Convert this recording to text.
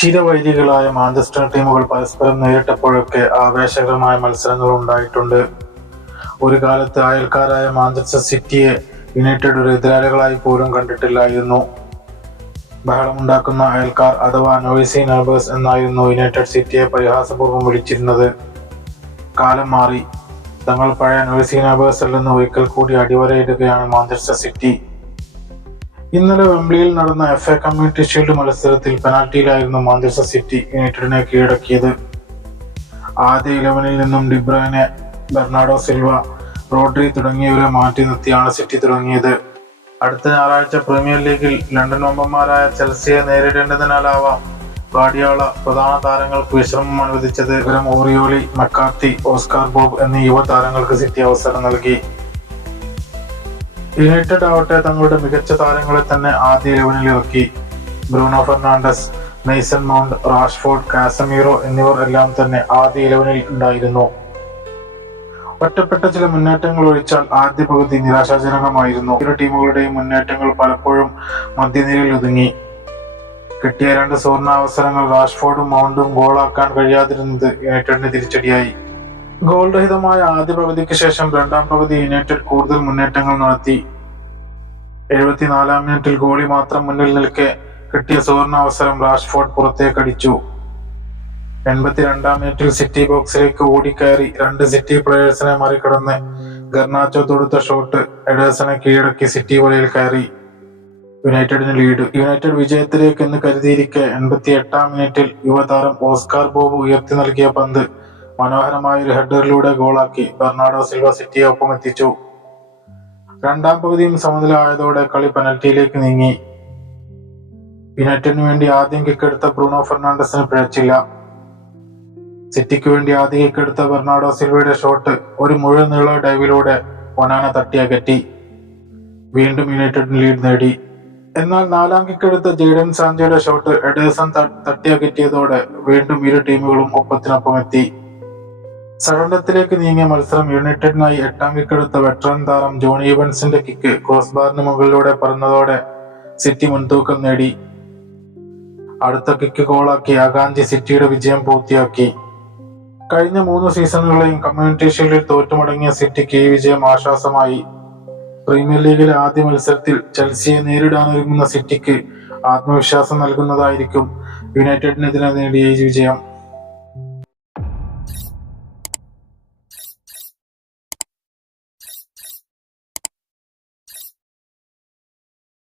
ചിരവൈരികളായ Manchester ടീമുകൾ പരസ്പരം നേരിട്ടപ്പോഴൊക്കെ ആവേശകരമായ മത്സരങ്ങൾ ഉണ്ടായിട്ടുണ്ട്. ഒരു കാലത്ത് അയൽക്കാരായ മാഞ്ചസ്റ്റർ സിറ്റിയെ യുണൈറ്റഡ് ഒരു എതിരാളികളായി പോലും കണ്ടിട്ടില്ലായിരുന്നു. ബഹളമുണ്ടാക്കുന്ന അയൽക്കാർ അഥവാ നോയ്സി നെയ്ബേഴ്സ് എന്നായിരുന്നു യുണൈറ്റഡ് സിറ്റിയെ പരിഹാസപൂർവ്വം വിളിച്ചിരുന്നത്. കാലം മാറി. തങ്ങൾ പഴയ നോയ്സി നെയ്ബേഴ്സ് അല്ലെന്ന് ഒരിക്കൽ കൂടി അടിവരയിടുകയാണ് മാഞ്ചസ്റ്റർ സിറ്റി. ഇന്നലെ വെംബ്ലിയിൽ നടന്ന FA കമ്മ്യൂണിറ്റി ഷീൽഡ് മത്സരത്തിൽ പെനാൽറ്റിയിലായിരുന്നു മാഞ്ചസ്റ്റർ സിറ്റി യുണൈറ്റഡിനെ കീഴടക്കിയത്. ആദ്യ 11-ൽ നിന്നും ഡിബ്രൂയ്നെ, ബെർണാഡോ സിൽവ, റോഡ്രി തുടങ്ങിയവരെ മാറ്റി നിർത്തിയാണ് സിറ്റി തുടങ്ങിയത്. അടുത്ത ഞായറാഴ്ച പ്രീമിയർ ലീഗിൽ ലണ്ടൻ വമ്പന്മാരായ ചെൽസിയെ നേരിടേണ്ടതിനാലാവാം ഗാർഡിയോള പ്രധാന താരങ്ങൾക്ക് വിശ്രമം അനുവദിച്ചത്. പകരം ഓറിയോളി, മക്കാർത്തി, ഓസ്കാർ ബോബ് എന്നീ യുവതാരങ്ങൾക്ക് സിറ്റി അവസരം നൽകി. യുണൈറ്റഡ് ആവട്ടെ തങ്ങളുടെ മികച്ച താരങ്ങളെ തന്നെ ആദ്യ 11-ൽ ഇറക്കി. Bruno Fernandes, Mason mount, Rashford, Casemiro എന്നിവർ എല്ലാം തന്നെ ആദ്യ 11-ൽ ഉണ്ടായിരുന്നു. ഒറ്റപ്പെട്ട ചില മുന്നേറ്റങ്ങൾ ഒഴിച്ചാൽ ആദ്യ പകുതി നിരാശാജനകമായിരുന്നു. ഇരു ടീമുകളുടെയും മുന്നേറ്റങ്ങൾ പലപ്പോഴും മധ്യനിരയിൽ ഒതുങ്ങി. കിട്ടിയ 2 സുവർണാവസരങ്ങൾ റാഷ്ഫോർഡും മൗണ്ടും ഗോളാക്കാൻ കഴിയാതിരുന്നത് യുണൈറ്റഡിന് തിരിച്ചടിയായി. ഗോൾ രഹിതമായ ആദ്യ പകുതിക്ക് ശേഷം രണ്ടാം പകുതി യുണൈറ്റഡ് കൂടുതൽ മുന്നേറ്റങ്ങൾ നടത്തി. 74-ാം മിനിറ്റിൽ ഗോളി മാത്രം മുന്നിൽ നിൽക്കെ കിട്ടിയ സുവർണാവസരം റാഷ്ഫോർഡ് പുറത്തേക്കടിച്ചു. 82-ാം മിനിറ്റിൽ സിറ്റി ബോക്സിലേക്ക് ഓടിക്കയറി 2 സിറ്റി പ്ലെയേഴ്സിനെ മറികടന്ന് ഗർനാച്ചോ തൊടുത്ത ഷോട്ട് എഡേഴ്സനെ കീഴടക്കി സിറ്റി വലയിൽ കയറി. യുണൈറ്റഡിന് ലീഡ്. യുണൈറ്റഡ് വിജയത്തിലേക്ക് എന്ന് കരുതിയിരിക്കെ 88-ാം മിനിറ്റിൽ യുവതാരം ഓസ്കാർ ബോബ് ഉയർത്തി നൽകിയ പന്ത് മനോഹരമായൊരു ഹെഡറിലൂടെ ഗോളാക്കി ബെർണാഡോ സിൽവ സിറ്റിയെ ഒപ്പം എത്തിച്ചു. രണ്ടാം പകുതിയും സമനില ആയതോടെ കളി പെനൽറ്റിയിലേക്ക് നീങ്ങി. യുണൈറ്റഡിന് വേണ്ടി ആദ്യം കിക്കെടുത്ത ബ്രൂണോ ഫെർണാണ്ടസിന് പിഴച്ചില്ല. സിറ്റിക്ക് വേണ്ടി ആദ്യ കിക്കെടുത്ത ബെർണാഡോ സിൽവയുടെ ഷോട്ട് ഒരു മുഴുവൻ നീള ഡൈവിലൂടെ ഒനാന തട്ടിയകറ്റി. വീണ്ടും യുണൈറ്റഡിന് ലീഡ് നേടി. എന്നാൽ 4-ാം കിക്കെടുത്ത ജെയ്ഡൻ സാഞ്ചോയുടെ ഷോട്ട് എഡേഴ്സൺ തട്ടിയകറ്റിയതോടെ വീണ്ടും ഇരു ടീമുകളും ഒപ്പത്തിനൊപ്പം എത്തി. സകണ്ടത്തിലേക്ക് നീങ്ങിയ മത്സരം യുണൈറ്റഡിനായി 8-ാം കിക്കെടുത്ത വെറ്ററൻ താരം ജോണി ഇവൻസിന്റെ കിക്ക് ക്രോസ് ബാറിന് മുകളിലൂടെ പറന്നതോടെ സിറ്റി മുൻതൂക്കം നേടി. അടുത്ത കിക്ക് ഗോളാക്കി അകാഞ്ചി സിറ്റിയുടെ വിജയം പൂർത്തിയാക്കി. കഴിഞ്ഞ 3 സീസണുകളെയും കമ്മ്യൂണിറ്റി ഷീൽഡിൽ തോറ്റുമടങ്ങിയ സിറ്റിക്ക് ഈ വിജയം ആശ്വാസമായി. പ്രീമിയർ ലീഗിലെ ആദ്യ മത്സരത്തിൽ ചെൽസിയെ നേരിടാനൊരുങ്ങുന്ന സിറ്റിക്ക് ആത്മവിശ്വാസം നൽകുന്നതായിരിക്കും യുണൈറ്റഡിനെതിരെ നേടിയ ഈ വിജയം.